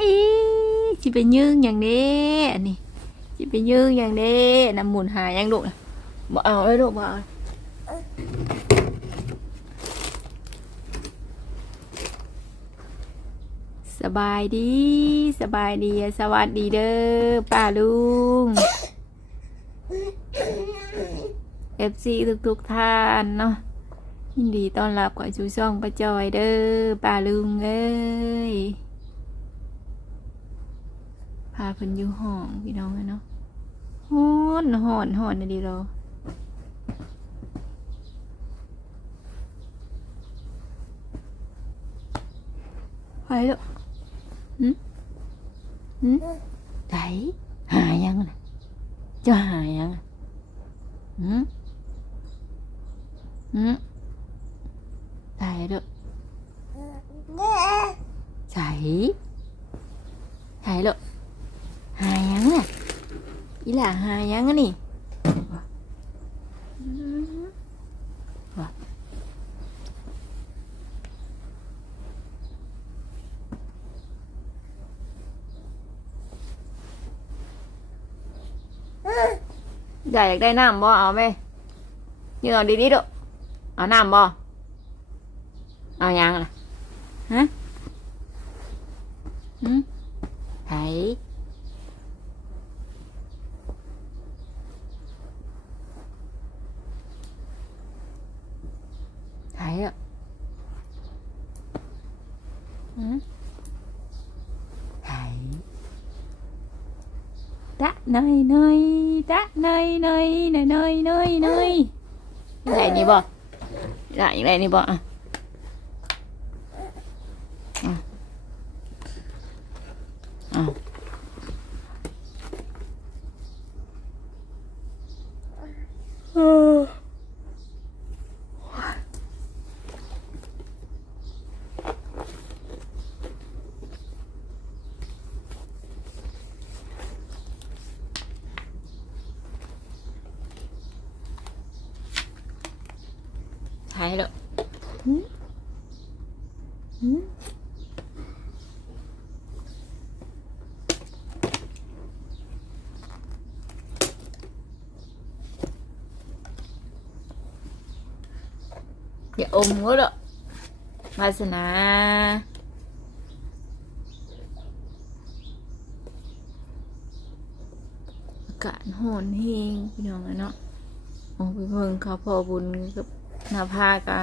อีสิไปยืงอย่างนี้อันนี้สิไปยืงอย่างนี้น้ำหมุนหายังลูกนะบ่เอาไอ้ลูกบ่เอาสบายดีสบายดีสวัสดีเด้อป้าลุง FC ทุกๆท่านเนาะยินดีต้อนรับกับชูช่องป้าจอยเด้อป้าลุงเอ้ย พาเพิ่นอยู่ห้องพี่น้องอะเนาะฮ้อนฮ้อนฮ้อนนะดีเราไปลูกหืมหืมไหนหายังน่ะจะหายังอะหืมหืมใส่ด้วยใส่ใส่ด้วยหายังอะอีหล่าหายังอะนี่อืมว่ะใหญ่อยากได้น้ำบ่เอาไหมยืนเอาดีๆดูเอาน้ำบ่เอายังล่ะฮะหืมไถไถอะหืมไถตะเนยเนยตะเนยเนยเนยเนยเนยเนยไหนนี่บ่ไหนไหนนี่บ่อะอะอะเออ ถ่ายแล้วอย่าอมก็ดอกวาสนาอากาศโหอนเฮงพี่น้องอะเนาะโอ้ไปเพิ่งเขาพอบุญกับ หน้าผากา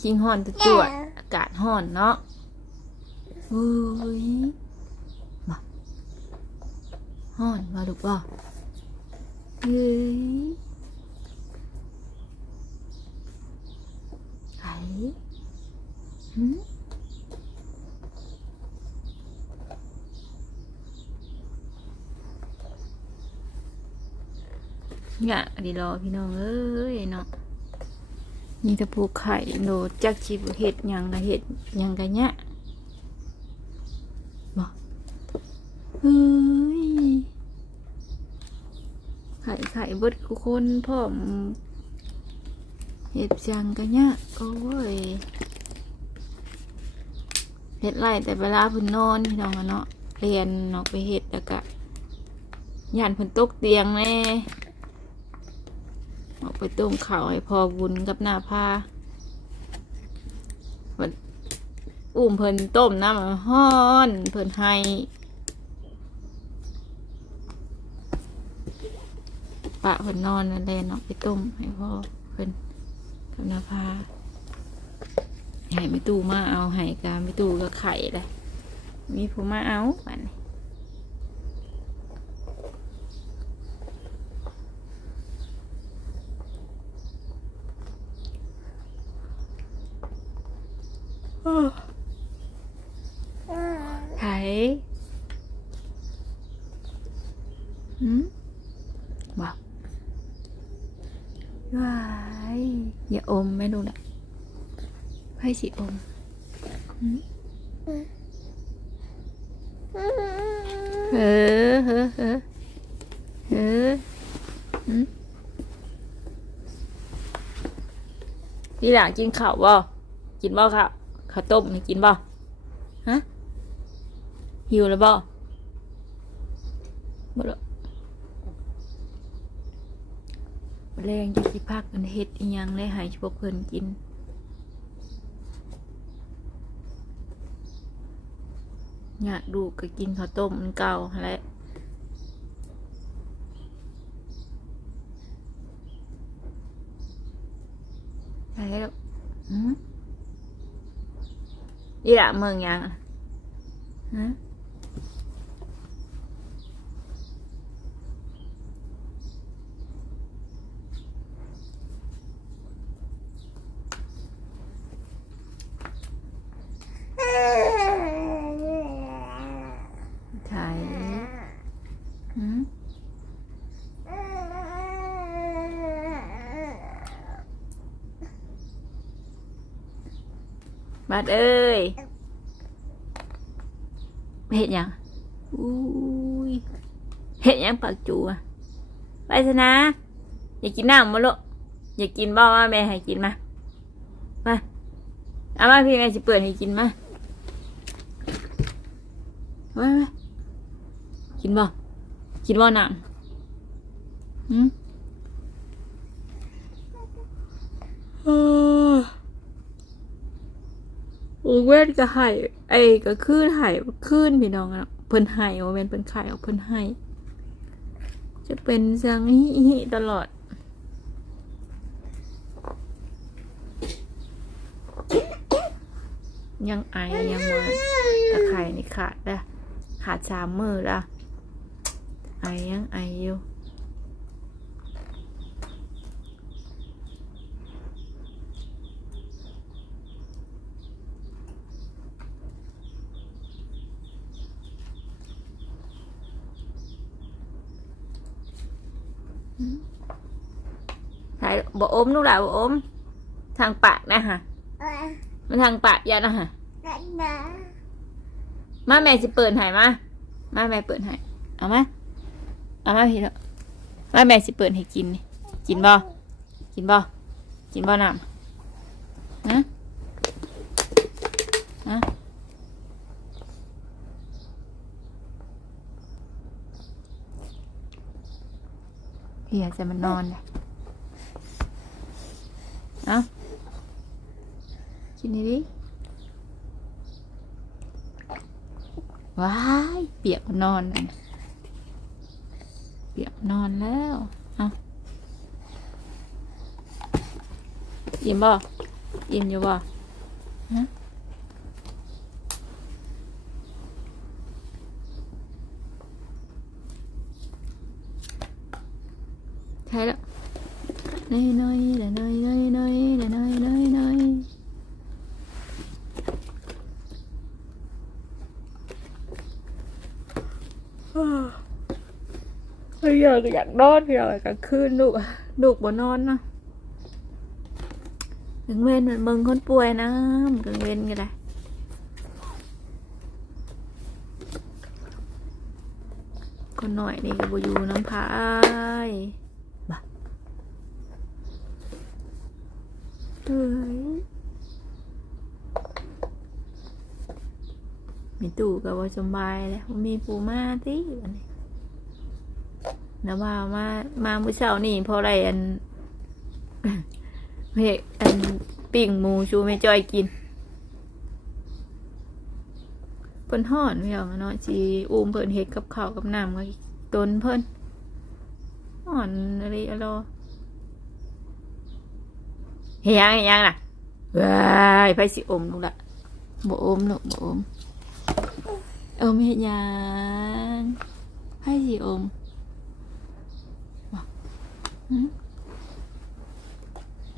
ชิงห่อนตัวจวดอากาศห่อนเนาะเฮ้ยมาห่อนมาลูกบ่เฮ้ยไข่หืมเนี่ยดีรอพี่น้องเอ้ยเนาะ นี่จะผูกไข่โดดจักชีบเห็ดยังละเห็ดยังกันเนี่ยบอกเฮ้ยไข่ไข่เบิดคนพร้อมเห็ดจังกันเนี่ยโอ้ยเห็ดไรแต่เวลาพิ่นนอนพี่น้องเนาะเรียนออกไปเห็ดแล้วก็ย่านพิ่นตกเตียงแน่ ออกไปต้มข้าวให้พอบุญกับหน้าผ้ามันอุ้มเพิ่นต้มน้ำห้อนเพิ่นให้ปะเพิ่นนอนนั่นแหละเนาะไปต้มให้พ่อเพิ่นกับหน้าผ้าให้ไม่ตู้มาเอาให้กาไม่ตู้ก็ไข่เลยมีผู้มาเอาบัดนี้ ไถหืมบอกว้ายอย่าอมไม่ดูนะให้สิอมหืมเฮ้อเฮ้อเฮ้อเฮ้อหืมพี่หลานกินข้าวบ่กินบ่ข้าว ข้าวต้มกินบ่ฮะหิวแล้วบ่บ่ละแรงจะสิพักกันเฮ็ดอีหยังเลยให้พวกเพิ่นกินอยากดูก็กินข้าวต้มมันเก่าแหละใช่แล้วอืม với lại 10 ngàn บัดเอ้ยเห็ดหยังอุ้ยเห็ดหยังปากจูอะไปซะนะ อยากกินน้ำมาลูกอยากกินบ่ว่าแม่ให้กินมามาเอามาพี่แม่สิเปิดให้กินมามามากินบ่กินบ่น้ำหืมเออโอ้ เวทก็ให้ไอ้ก็คืนให้คืนพี่น้องอะเพิ่นให้โอเวนเพิ่นไขายเอาเพิ่นให้ จะเป็นจังฮิฮิตลอดยังไอยังมาตะไคร่นี่ขาดละขาดสามมือละไอยังไออยู่ บ่อมลูกหลานบ่อม ทางปากนะฮะมันทางปากยานะฮะมาแม่สิเปิดให้มามาแม่เปิดให้เอามาเอามาพี่เถอะมาแม่สิเปิดให้กินนี่กินบ่กินบ่กินบ่น้ำฮะฮะพี่อยากจะมันนอนเลย เอากินดิดิ ว้าย เปียกนอน เปียกนอนแล้ว เอาอิ่มบ่อิ่มอยู่บ่นะ bây giờ thì gặt đốt rồi cả khư đục đục bỏ non nè đừng quên mình mừng con bùi nè đừng quên cái này คนหน่อยนี่ก็บอยู่น้ำพายบ่เอ้ย มีตู่ก็บ่สบายแล้วมีปูมาติวันนี้นะว่ามามาเมื้อเช้านี่พอะไรอันเฮ้อันปิ้งหมูชูไม่จอยกินเพิ่นห่อนไม่เอาเนาะสิอุ้มเพิ่นเฮ็ดกับข้าวกับน้ำก็ต้นเพิ่นห่อนอะไรอะรอเฮียงเฮียงน่ะว้ายไปสิอมลูกละบ่อมลูกบ่อม ôm hết nhà hay gì ôm ừ.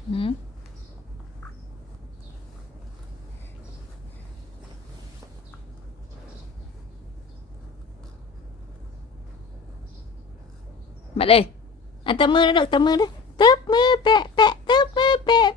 Ừ. bạn đây à, tớ mưa nó được tớ mưa đấy Tớp mưa bẹ bẹ tớp mưa bẹ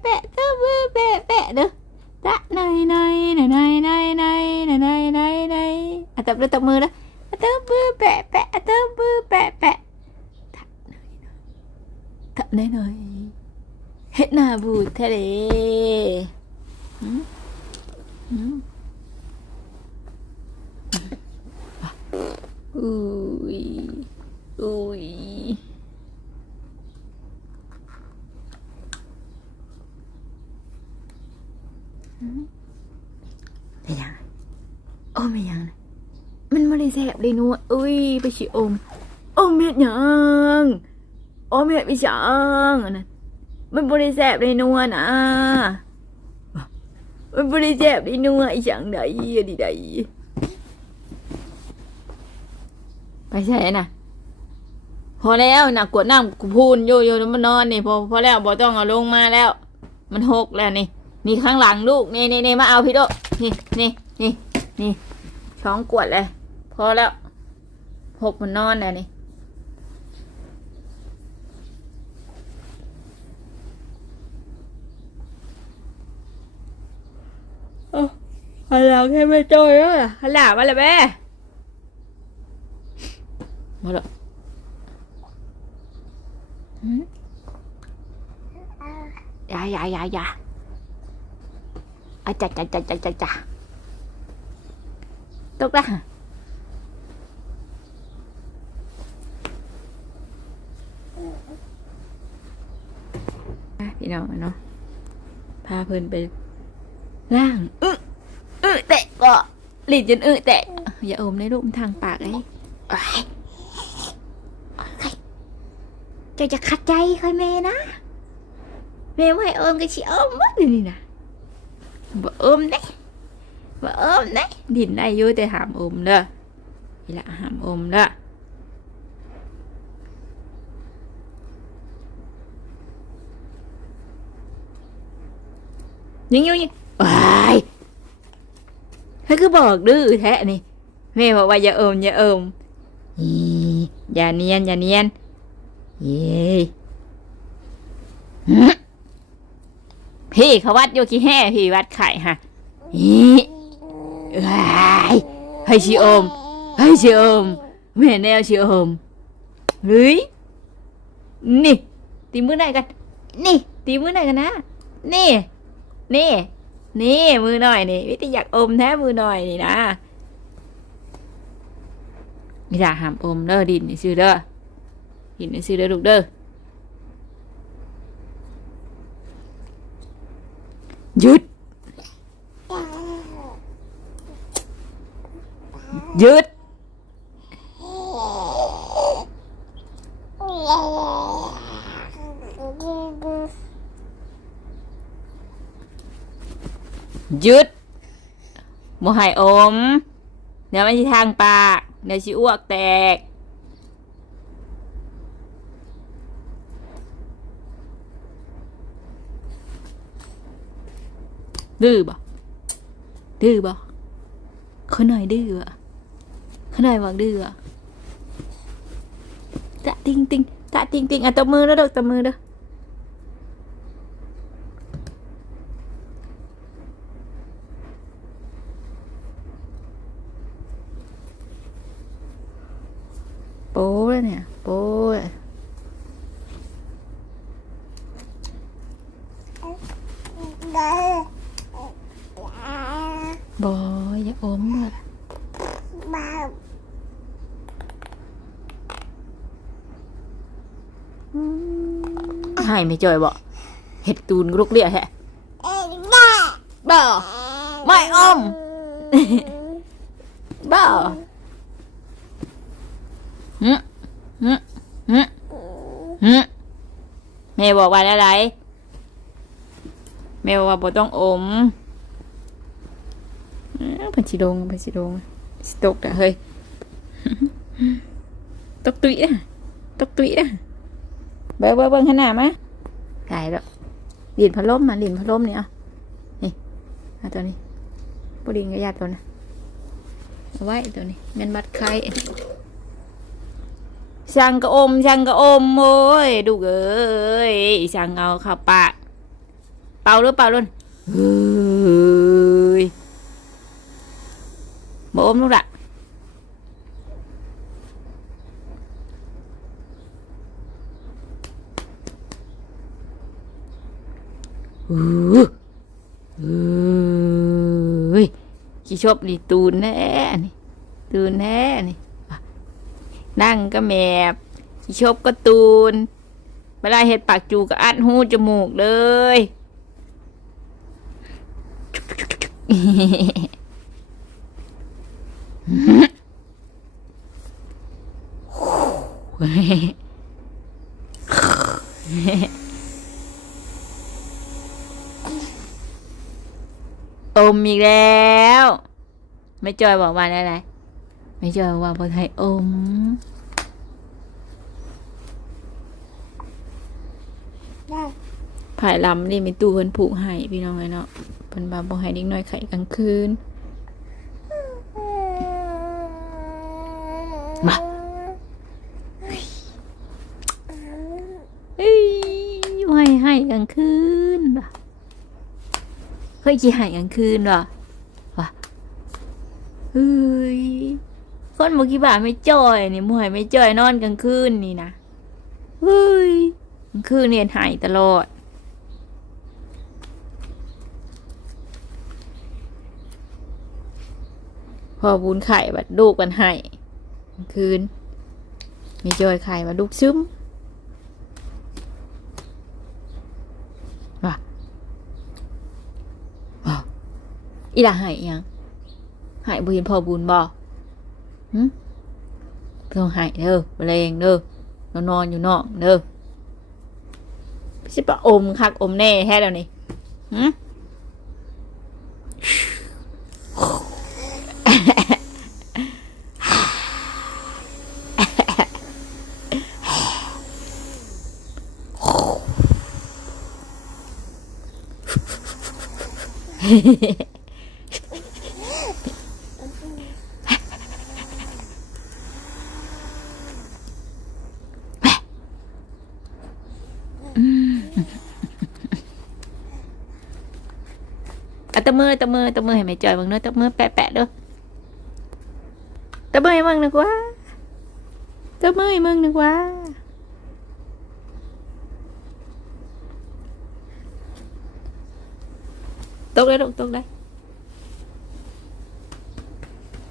อุ้ยไปชิอมโอ้เม็ดยังโอ้เม็ดไปชังอันนั้นมันบริแสบเลยนัวนะมันบริแสบเลยนัวไอ้ช่างใดดีใดไปใช่น่ะพอแล้วนะกวดน้ำกูพูนโยโย่มันนอนนี่พอพอแล้วบอต้องเอาลงมาแล้ว มันหกแล้วนี่นี่ข้างหลังลูกนี่นี่นี่มาเอาพี่โดนี่นี่นี่นี่ช้องกวดเลยพอแล้ว หกมันนอนแล้วนี่ฮัลโหลแค่ไม่จอยแล้วฮัลโหลมาเลยแม่มาแล้วอย่าอย่าอย่าอย่าอะจ้ะจ้ะจ้ะจ้ะจ้ะจ้ะตกละ พี่น้องอะเนาะพาเพิ่นไปล่างอึะอึะแตะก็ลิ้นจนอึะแตะอย่าอมในลูกมันทางปากไอ้โอ๊ยเจะจะขัดใจค่อยเมนะแม่ไม่ให้เอิมก็ชิเอิ ยิงยิงยิงวายเฮ้ยคือบอกดื้อแท้นี่แม่บอกว่าอย่าเอิมอย่าเอิมอย่าเนียนอย่าเนียนเย้พี่เขาวัดโยกิแห่พี่วัดไข่ฮะนี่ให้ชิอมให้ชิอมแม่แนวชิอมเฮ้ยนี่ตีมือไหนกัน นี่ตีมือไหนกันนะ นี่ นี่ นี่มือหน่อยนี่วิทยากอมแท้มือหน่อยนี่นะไม่ได้ห้ามอมเด้อดินนี่ซื้อเด้อดินนี่ซื้อเด้อลูกเด้อหยุดหยุด ยุดบ่ให้อม เดี๋ยวมันจะทางปากเดี๋ยวชิอ้วกแตก ดื้อบ่ดื้อบ่เขาหน่อยดื้ออะเขาหน่อยบอกดื้ออ่ตะติงติงตะติงติงอะตบมือแล้วดอกตบมือเด้อโป้แล้วเนี่ยโป้แล้วบอยอย่าอมเลย ให้ไม่จ่อยบ่เห็ดตูนกรุกเรียแฮะบ่ไม่อมบ่หึหึหึหึแม่บอกว่าอะไรแม่บอกว่าบ่ต้องอมอ้าวเพันชิโดงเพันชิโดงสตกอะเฮ้ยตกตุ้ยอะตกตุ้ยอะเบิ่งเบิ่งเบิ่งขนาดมะไก่แล้วหลินพัดลมมาหลินพัดลมเนี่ยเอานี่เอาตัวนี้ปดิงกระยาตัวนะเอาไว้ตัวนี้แม่นบัดไข่ช่างกระอมช่างกระอมโอ้ยดูเอ้ยช่างเอาข้าปากเป่าหรือเป่าลุนเฮ้ยบ่อมลูกละ อู้เฮ้ยขี้ชอบนี่ตูนแน่นี่ตูนแน่นี่นั่งก็แมบชอบก็ตูน เวลาเห็ดปากจูก็อัดหูจมูกเลย อมอีกแล้ว ไม่จอยบอกว่าอะไรไม่จอยบอกว่าบนไทยอมได้ผายลำนี่มีตู้เพิ่นผูกให้พี่น้องไงเนาะเพิ่นบาบ่ให้เด็กน้อยไข่กลางคืนมาเอ้ยบ่ให้ให้กลางคืนว่ะ เฮ้ยสิให้กลางคืนว่ะว่ะเฮ้ยคนเมื่อกี้บ่าไม่จ้อยนี่บ่ให้ไม่จ้อยนอนกลางคืนนี่นะเฮ้ยกลางคืนเนี่ยหายตลอดพอบุญไข่บัดลูกกันให้กลางคืน มีจอยไข่บัดลูกซึมว่ะว่ะ อีหล่ะให้ยังให้บุญพอบุญบ่หึเพิ่งให้เด้อมะเร็งเด้อนอนนอนอยู่นอกเด้อสิปะอมคักอมแน่แท้แล้วนี่หึอะตะมือตะมือตะมือให้แม่จอยเบิ่งเด้อตะมือแปะแปะเด้อตะมือให้เบิ่งนึกว่าตะมือให้เบิ่งนึกว่าตกเลยลูกตกเลย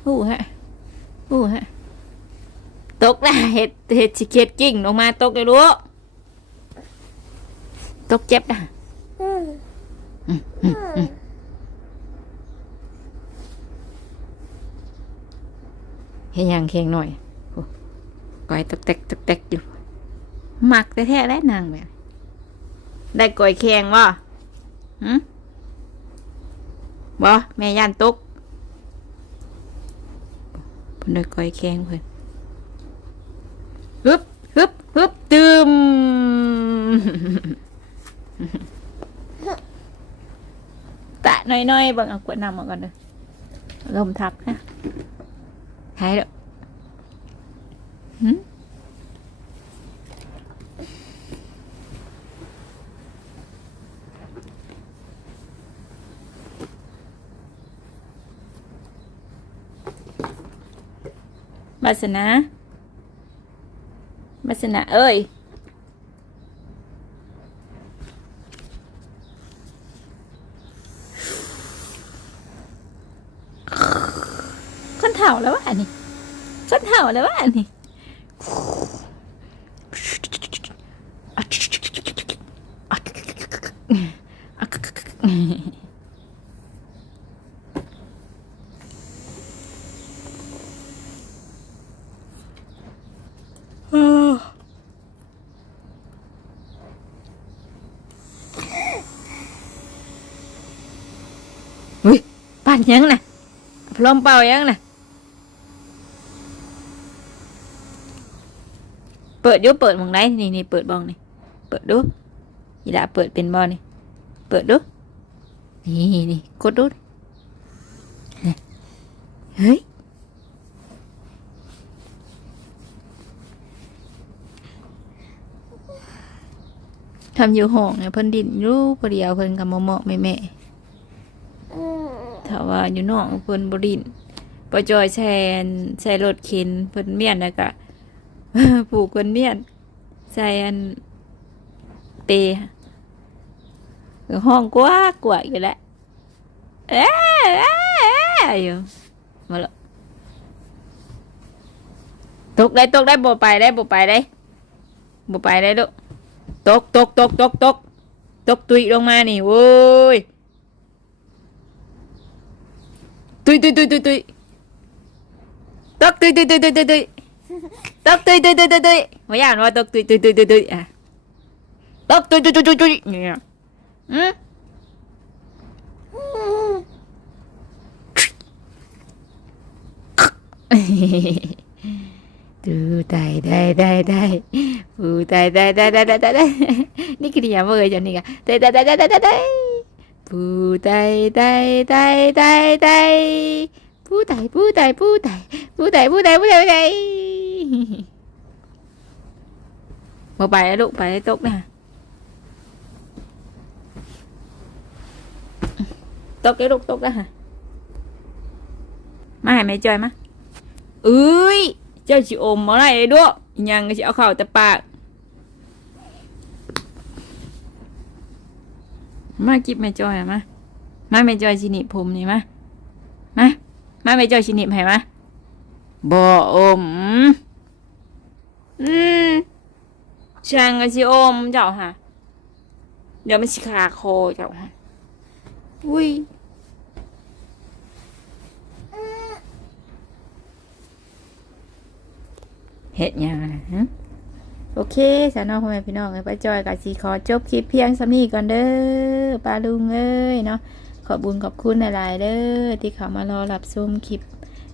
หูฮะหูฮะตกนะเห็ดเห็ดสิเข็ดกิ่งลงมาตกเลยลูกตกเจ็บนะ อืม เห็นยังเคียงหน่อยก้อยตกแตกตกแตกอยู่หมักแท้ๆแล้วนางแบบได้ก้อยแข็งบ่หืมบ่แม่ย่านตกเพิ่นได้ก้อยแข็งเพิ่นฮึบฮึบฮึบตึมตะน้อยๆเบิ่งเอากวดน้ำมาก่อนเด้อลมทับนะ หายแล้วหืม บาสนาบาสนาเอ้ยคนเถ่าแล้ววะอันนี้คน เปิดเยอะเปิดยุเปิดมองไหนนี่นี่เปิดบ้องนี่เปิดดูอีดาเปิดเป็นบ้องนี่เปิดดูนี่นี่กดดูนี่เฮ้ยทำอยู่ห้องเนี่ยเพิ่นดินอยู่ผู้เดียวเพิ่นกับมอมอแม่แม่ถ้าว่าอยู่นอกเพิ่นบดินปจอยแชนใส่รถเข็นเพิ่นเมียนแล้วก็ ผูกเพิ่นเมียนใส่อันเปห้องกว้างกว่าอยู่แล้วเอ๊ะเอ๊ะอยู่มาละตกได้ตกได้บ่ไปได้บ่ไปได้บ่ไปได้ลูกตกตกตกตกตกตกตุยลงมานี่โว้ยตุยตุยตุยตุยตุยตกตุยตุยตุยตุยตุย ตุยตกตุยตุยตุยตุยตุยว่าอย่างว่าตกตุยตุยตุยตุยตุยอะตกตุยตุยตุยตุยตุยเนี่ยอืมดูได้ได้ได้ได้ปูได้ได้ได้ได้ มื่อจันนี่กะได้ได้ได้ได้ได้ได้ปูได้ได้ได้ได้ได้ปูได้ปูไปได้ปูได้ปูได้ปูได้ปูได้มาไปแล้วลูกไปตกนะตกแล้วลูกตกแล้วฮะมาให้แม่จอยมาเอ้ยเจ้าชิอมอะไรด้วยยังก็สิเอาเข้าแต่ปากมากิบแม่จอยอะมามาแม่จอยชินิผมนี่มามามาแม่จอยชินิให้มาบ่อม อืมช่างก็สิอมเจ้าค่ะ เดี๋ยวมันสิขาคอเจ้าค่ะ อุ้ยเฮ็ดหยังอะนะฮะโอเคสาวน้องพ่อแม่พี่น้องเอ้ยป้าจอยกับสีขอจบคลิปเพียงสำนี้ก่อนเด้อป้าลุงเอ้ยเนาะขอบบุญขอบคุณหลายๆเด้อที่เขามารอรับชมคลิป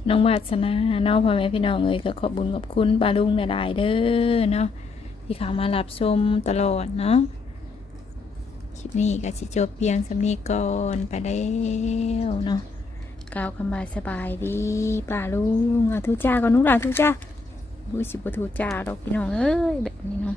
น้องวาสนาเนาะพ่อแม่พี่น้องเอ้ยก็ขอบบุญขอบคุณป้าลุงหลายๆเด้อเนาะที่เขามารับชมตลอดเนาะคลิปนี้ก็สิจบเพียงสำนีก่อนไปแล้วเนาะกล่าวคำบายสบายดีป้าลุงอะทุจ้าก่อนนุ๊กหลาทุจ้าบุสิบทูจ้าดอกพี่น้องเอ้ยแบบนี้เนาะ